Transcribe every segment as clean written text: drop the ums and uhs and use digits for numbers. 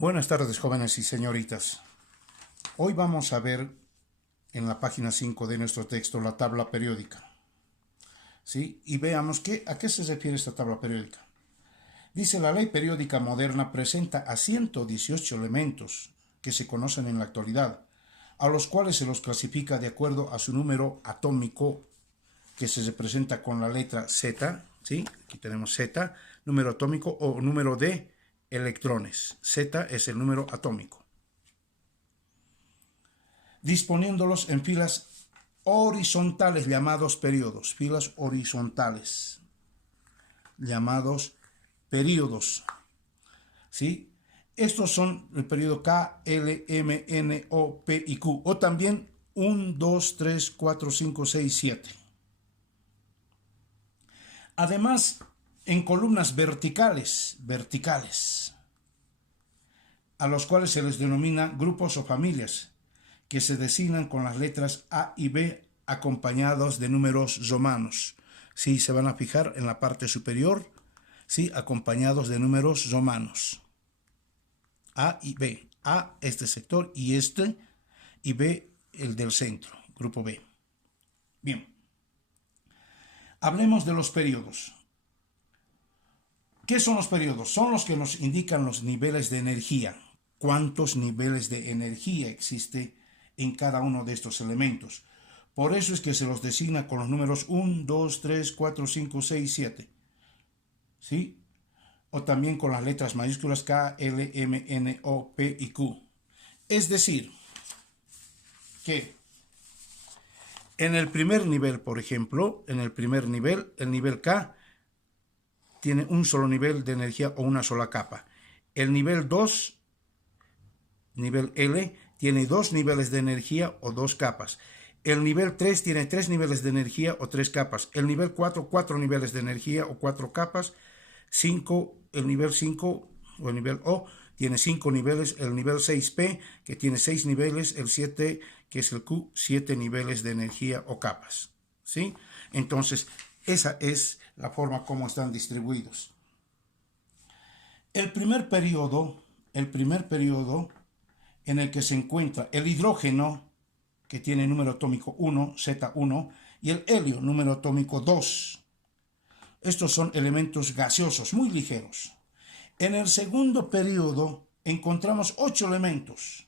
Buenas tardes, jóvenes y señoritas. Hoy vamos a ver en la página 5 de nuestro texto la tabla periódica. ¿Sí? Y veamos a qué se refiere esta tabla periódica. Dice: la ley periódica moderna presenta a 118 elementos que se conocen en la actualidad, a los cuales se los clasifica de acuerdo a su número atómico, que se representa con la letra Z. ¿Sí? Aquí tenemos Z, número atómico o número de electrones. Z es el número atómico. Disponiéndolos en filas horizontales llamados periodos. Filas horizontales llamados periodos. ¿Sí? Estos son el periodo K, L, M, N, O, P y Q. O también 1, 2, 3, 4, 5, 6, 7. Además, en columnas verticales, a los cuales se les denomina grupos o familias, que se designan con las letras A y B acompañados de números romanos. Sí, se van a fijar en la parte superior, sí, acompañados de números romanos. A y B. A, este sector, y B, el del centro, grupo B. Bien. Hablemos de los periodos. ¿Qué son los periodos? Son los que nos indican los niveles de energía. ¿Cuántos niveles de energía existe en cada uno de estos elementos? Por eso es que se los designa con los números 1, 2, 3, 4, 5, 6, 7. ¿Sí? O también con las letras mayúsculas K, L, M, N, O, P y Q. Es decir, que en el primer nivel, por ejemplo, el nivel K, tiene un solo nivel de energía o una sola capa. El nivel 2, nivel L, tiene dos niveles de energía o dos capas. El nivel 3 tiene 3 niveles de energía o 3 capas. El nivel 4, 4 niveles de energía o 4 capas. El nivel 5 o el nivel O tiene 5 niveles. El nivel 6P, que tiene 6 niveles. El 7, que es el Q, 7 niveles de energía o capas. ¿Sí? Entonces, esa es la forma como están distribuidos. El primer periodo en el que se encuentra el hidrógeno, que tiene número atómico 1, Z1, y el helio, número atómico 2. Estos son elementos gaseosos, muy ligeros. En el segundo periodo encontramos 8 elementos,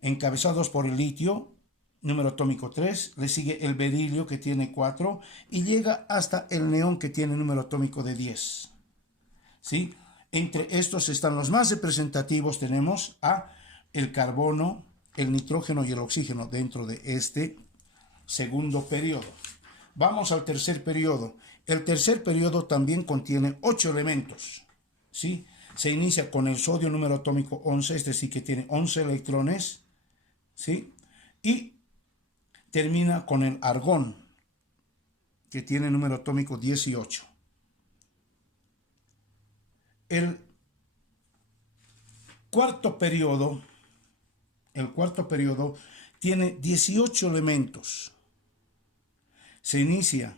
encabezados por el litio, número atómico 3, le sigue el berilio, que tiene 4, y llega hasta el neón, que tiene número atómico de 10. ¿Sí? Entre estos están los más representativos. Tenemos a el carbono, el nitrógeno y el oxígeno dentro de este segundo periodo. Vamos al tercer periodo. El tercer periodo también contiene 8 elementos. ¿Sí? Se inicia con el sodio, número atómico 11, es decir, que tiene 11 electrones. ¿Sí? Y termina con el argón, que tiene número atómico 18. El cuarto periodo tiene 18 elementos. Se inicia,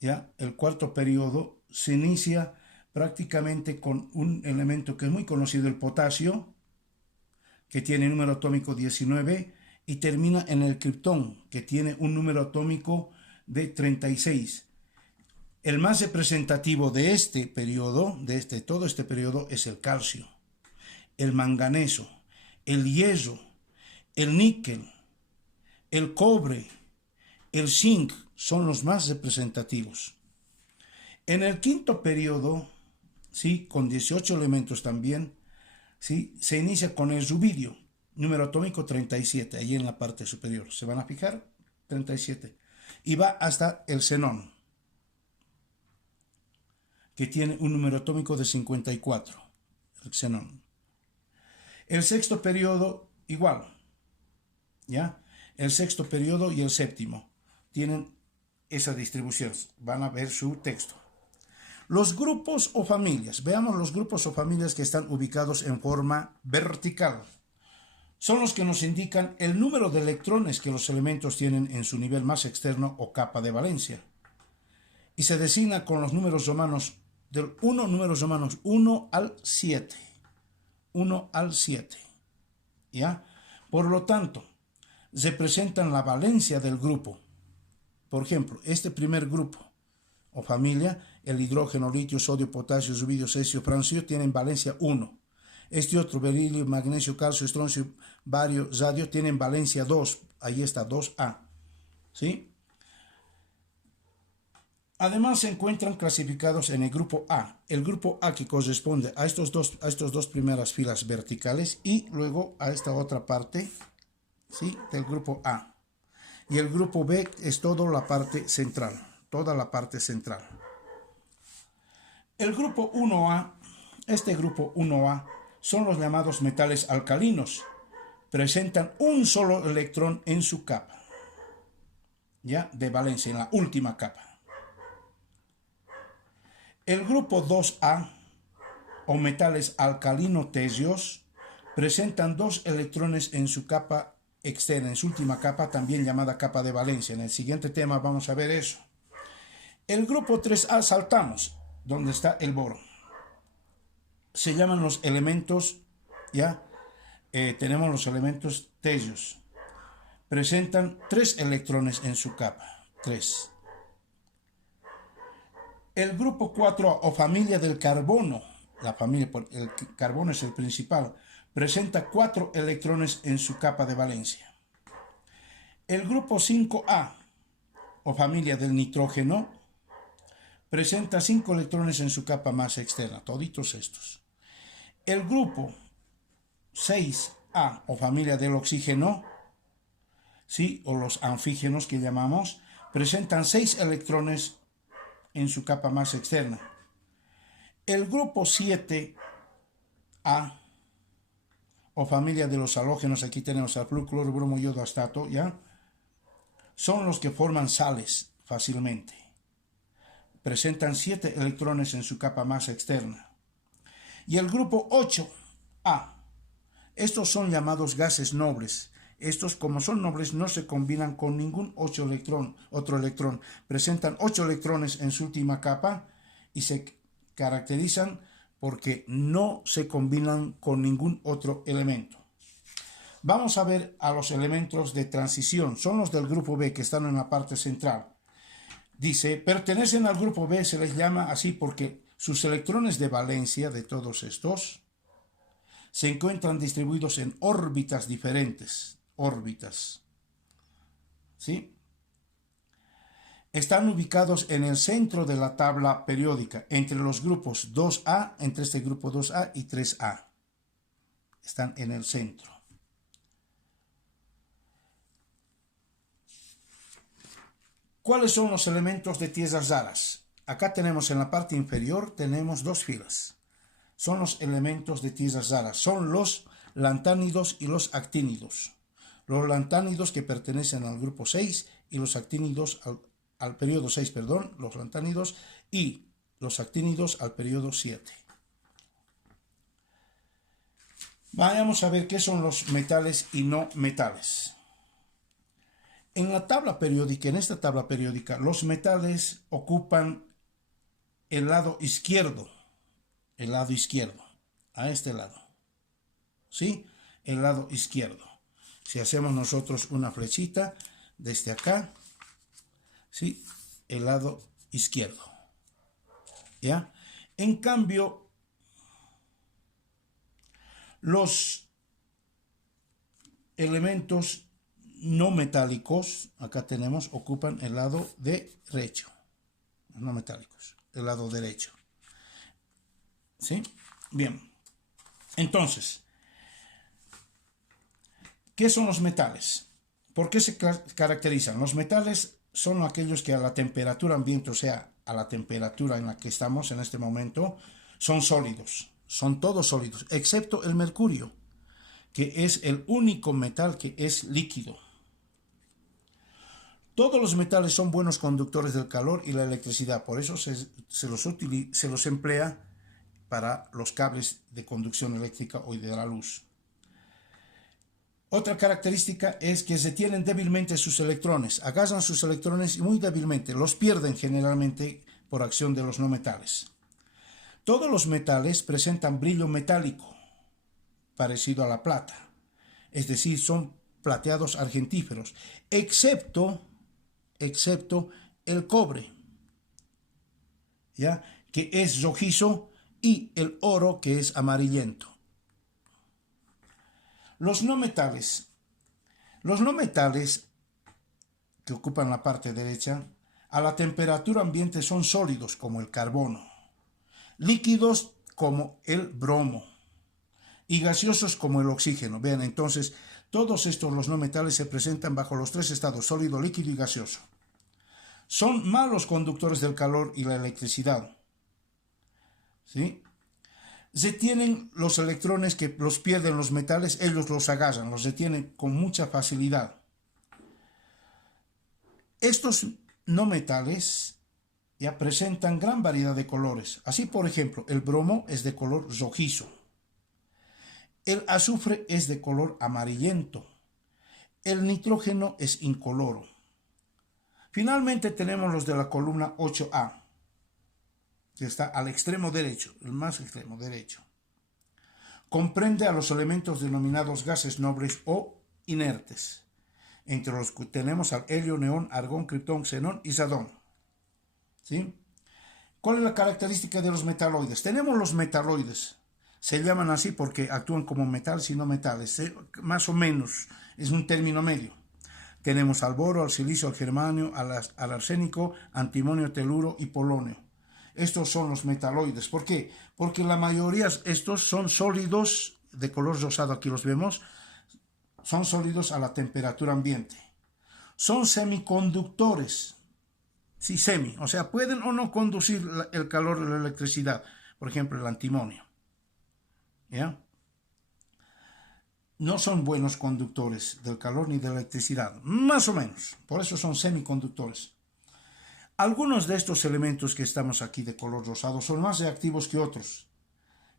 el cuarto periodo se inicia prácticamente con un elemento que es muy conocido, el potasio, que tiene número atómico 19, y termina en el criptón, que tiene un número atómico de 36. El más representativo de este periodo, todo este periodo, es el calcio, el manganeso, el hierro, el níquel, el cobre, el zinc, son los más representativos. En el quinto periodo, ¿sí?, con 18 elementos también, ¿sí?, se inicia con el rubidio, número atómico 37, ahí en la parte superior. ¿Se van a fijar? 37. Y va hasta el xenón, que tiene un número atómico de 54, el xenón. El sexto periodo, igual, ¿ya? El sexto periodo y el séptimo tienen esa distribución. Van a ver su texto. Los grupos o familias. Veamos los grupos o familias que están ubicados en forma vertical. Son los que nos indican el número de electrones que los elementos tienen en su nivel más externo o capa de valencia. Y se designa con los números romanos del 1, números romanos 1 al 7. 1 al 7. ¿Ya? Por lo tanto, representan la valencia del grupo. Por ejemplo, este primer grupo o familia, el hidrógeno, litio, sodio, potasio, rubidio, cesio, francio, tienen valencia 1. Este otro, berilio, magnesio, calcio, estroncio, bario, radio, tienen valencia 2. Ahí está, 2A. ¿Sí? Además se encuentran clasificados en el grupo A. El grupo A que corresponde a estos dos primeras filas verticales y luego a esta otra parte, ¿sí?, del grupo A. Y el grupo B es toda la parte central. El grupo 1A, este grupo 1A, son los llamados metales alcalinos. Presentan un solo electrón en su capa, ya, de valencia, en la última capa. El grupo 2A, o metales alcalino-tesios, presentan 2 electrones en su capa externa, en su última capa, también llamada capa de valencia. En el siguiente tema vamos a ver eso. El grupo 3A saltamos, donde está el boro. Se llaman los elementos, ya, tenemos los elementos tesios. Presentan 3 electrones en su capa, 3. El grupo 4 o familia del carbono, el carbono es el principal, presenta 4 electrones en su capa de valencia. El grupo 5A o familia del nitrógeno presenta 5 electrones en su capa más externa, toditos estos. El grupo 6A o familia del oxígeno, ¿sí?, o los anfígenos que llamamos, presentan 6 electrones en su capa más externa. El grupo 7A o familia de los halógenos, aquí tenemos al flúor, bromo, yodo, astato, ¿ya?, son los que forman sales fácilmente. Presentan 7 electrones en su capa más externa. Y el grupo 8A, estos son llamados gases nobles. Estos, como son nobles, no se combinan con ningún otro electrón. Presentan 8 electrones en su última capa y se caracterizan porque no se combinan con ningún otro elemento. Vamos a ver a los elementos de transición. Son los del grupo B que están en la parte central. Dice, pertenecen al grupo B, se les llama así porque sus electrones de valencia de todos estos se encuentran distribuidos en órbitas diferentes. Órbitas. ¿Sí? Están ubicados en el centro de la tabla periódica, entre los grupos 2A, entre este grupo 2A y 3A. Están en el centro. ¿Cuáles son los elementos de tierras raras? Acá tenemos en la parte inferior, tenemos 2 filas. Son los elementos de tierras raras. Son los lantánidos y los actínidos. Los lantánidos que pertenecen al grupo 6 y los actínidos al periodo 6, perdón, los lantánidos y los actínidos al periodo 7. Vayamos a ver qué son los metales y no metales. En la tabla periódica, en esta tabla periódica, los metales ocupan el lado izquierdo, a este lado, ¿sí? El lado izquierdo. Si hacemos nosotros una flechita desde acá, ¿sí?, el lado izquierdo, ¿ya? En cambio, los elementos no metálicos, acá tenemos, ocupan el lado derecho. No metálicos, el lado derecho. ¿Sí? Bien. Entonces, ¿qué son los metales? ¿Por qué se caracterizan? Los metales son aquellos que a la temperatura ambiente, o sea, a la temperatura en la que estamos en este momento, son sólidos. Son todos sólidos, excepto el mercurio, que es el único metal que es líquido. Todos los metales son buenos conductores del calor y la electricidad, por eso se los emplea para los cables de conducción eléctrica o de la luz. Otra característica es que retienen débilmente sus electrones, agarran sus electrones muy débilmente, los pierden generalmente por acción de los no metales. Todos los metales presentan brillo metálico, parecido a la plata. Es decir, son plateados argentíferos, excepto el cobre, ¿ya? Que es rojizo, y el oro, que es amarillento. Los no metales. Los no metales, que ocupan la parte derecha, a la temperatura ambiente son sólidos como el carbono, líquidos como el bromo y gaseosos como el oxígeno. Vean, entonces, todos estos, los no metales, se presentan bajo los tres estados: sólido, líquido y gaseoso. Son malos conductores del calor y la electricidad, ¿sí? Se tienen los electrones que los pierden los metales, ellos los agarran, los detienen con mucha facilidad. Estos no metales ya presentan gran variedad de colores. Así, por ejemplo, el bromo es de color rojizo. El azufre es de color amarillento. El nitrógeno es incoloro. Finalmente tenemos los de la columna 8A, que está al extremo derecho, el más extremo derecho. Comprende a los elementos denominados gases nobles o inertes, entre los que tenemos al helio, neón, argón, criptón, xenón y radón. ¿Sí? ¿Cuál es la característica de los metaloides? Tenemos los metaloides, se llaman así porque actúan como metales y no metales, más o menos, es un término medio. Tenemos al boro, al silicio, al germanio, al arsénico, antimonio, teluro y polonio. Estos son los metaloides. ¿Por qué? Porque la mayoría estos son sólidos, de color rosado, aquí los vemos, son sólidos a la temperatura ambiente. Son semiconductores, sí, semi, o sea, pueden o no conducir el calor de la electricidad, por ejemplo, el antimonio. ¿Ya? No son buenos conductores del calor ni de la electricidad, más o menos, por eso son semiconductores. Algunos de estos elementos que estamos aquí de color rosado son más reactivos que otros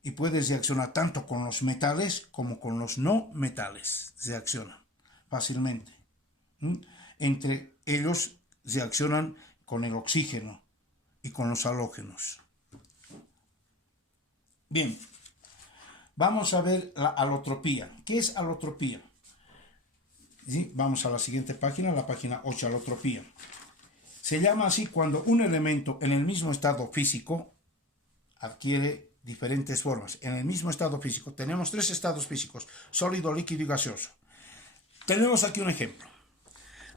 y puedes reaccionar tanto con los metales como con los no metales. Reaccionan fácilmente. Entre ellos reaccionan con el oxígeno y con los halógenos. Bien, vamos a ver la alotropía. ¿Qué es alotropía? ¿Sí? Vamos a la siguiente página, la página 8, alotropía. Se llama así cuando un elemento en el mismo estado físico adquiere diferentes formas. En el mismo estado físico tenemos tres estados físicos: sólido, líquido y gaseoso. Tenemos aquí un ejemplo.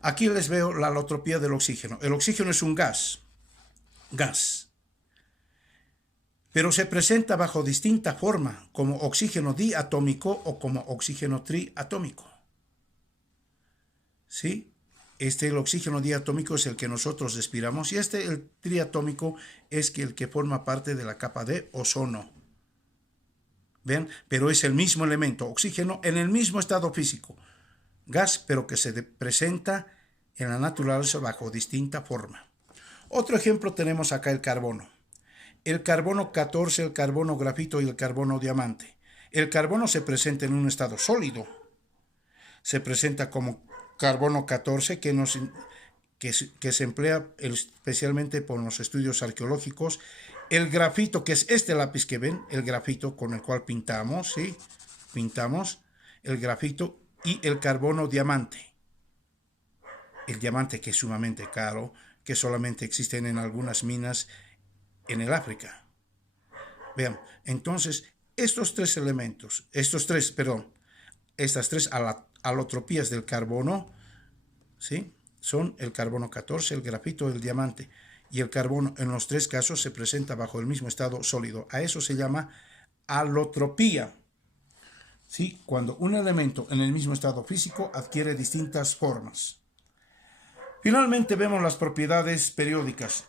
Aquí les veo la alotropía del oxígeno. El oxígeno es un gas, pero se presenta bajo distinta forma, como oxígeno diatómico o como oxígeno triatómico. ¿Sí? El oxígeno diatómico es el que nosotros respiramos y el triatómico es el que forma parte de la capa de ozono. ¿Ven? Pero es el mismo elemento, oxígeno, en el mismo estado físico. Gas, pero que se presenta en la naturaleza bajo distinta forma. Otro ejemplo tenemos acá el carbono. El carbono 14, el carbono grafito y el carbono diamante. El carbono se presenta en un estado sólido. Se presenta como carbono 14 que se emplea especialmente por los estudios arqueológicos. El grafito, que es este lápiz que ven, el grafito con el cual pintamos, ¿sí? Pintamos el grafito, y el carbono diamante. El diamante, que es sumamente caro, que solamente existen en algunas minas en el África. Vean, entonces, estas tres alotropías del carbono, ¿sí? Son el carbono 14, el grafito, el diamante, y el carbono en los tres casos se presenta bajo el mismo estado sólido. A eso se llama alotropía. ¿Sí? Cuando un elemento en el mismo estado físico adquiere distintas formas. Finalmente vemos las propiedades periódicas.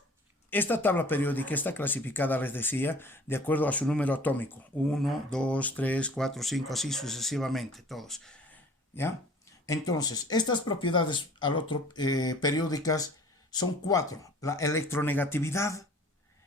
Esta tabla periódica está clasificada, les decía, de acuerdo a su número atómico. 1, 2, 3, 4, 5, así sucesivamente, todos. ¿Ya? Entonces, estas propiedades periódicas son 4. La electronegatividad,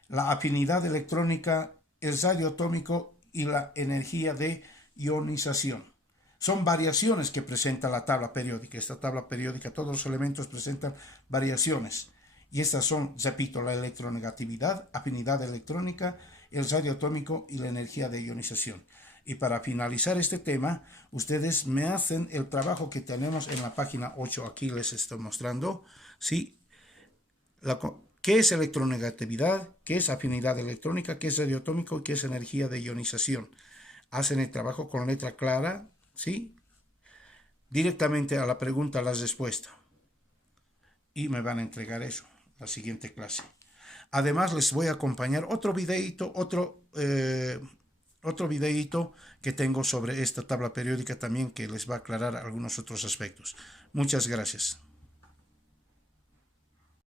la afinidad electrónica, el radio atómico y la energía de ionización. Son variaciones que presenta la tabla periódica. Esta tabla periódica, todos los elementos presentan variaciones. Y estas son, repito, la electronegatividad, afinidad electrónica, el radio atómico y la energía de ionización. Y para finalizar este tema, ustedes me hacen el trabajo que tenemos en la página 8. Aquí les estoy mostrando, ¿sí? ¿Qué es electronegatividad? ¿Qué es afinidad electrónica? ¿Qué es radioatómico? ¿Qué es energía de ionización? Hacen el trabajo con letra clara, ¿sí? Directamente a la pregunta, a la respuesta. Y me van a entregar eso, la siguiente clase. Además, les voy a acompañar otro videito, otro videíto que tengo sobre esta tabla periódica también que les va a aclarar algunos otros aspectos. Muchas gracias.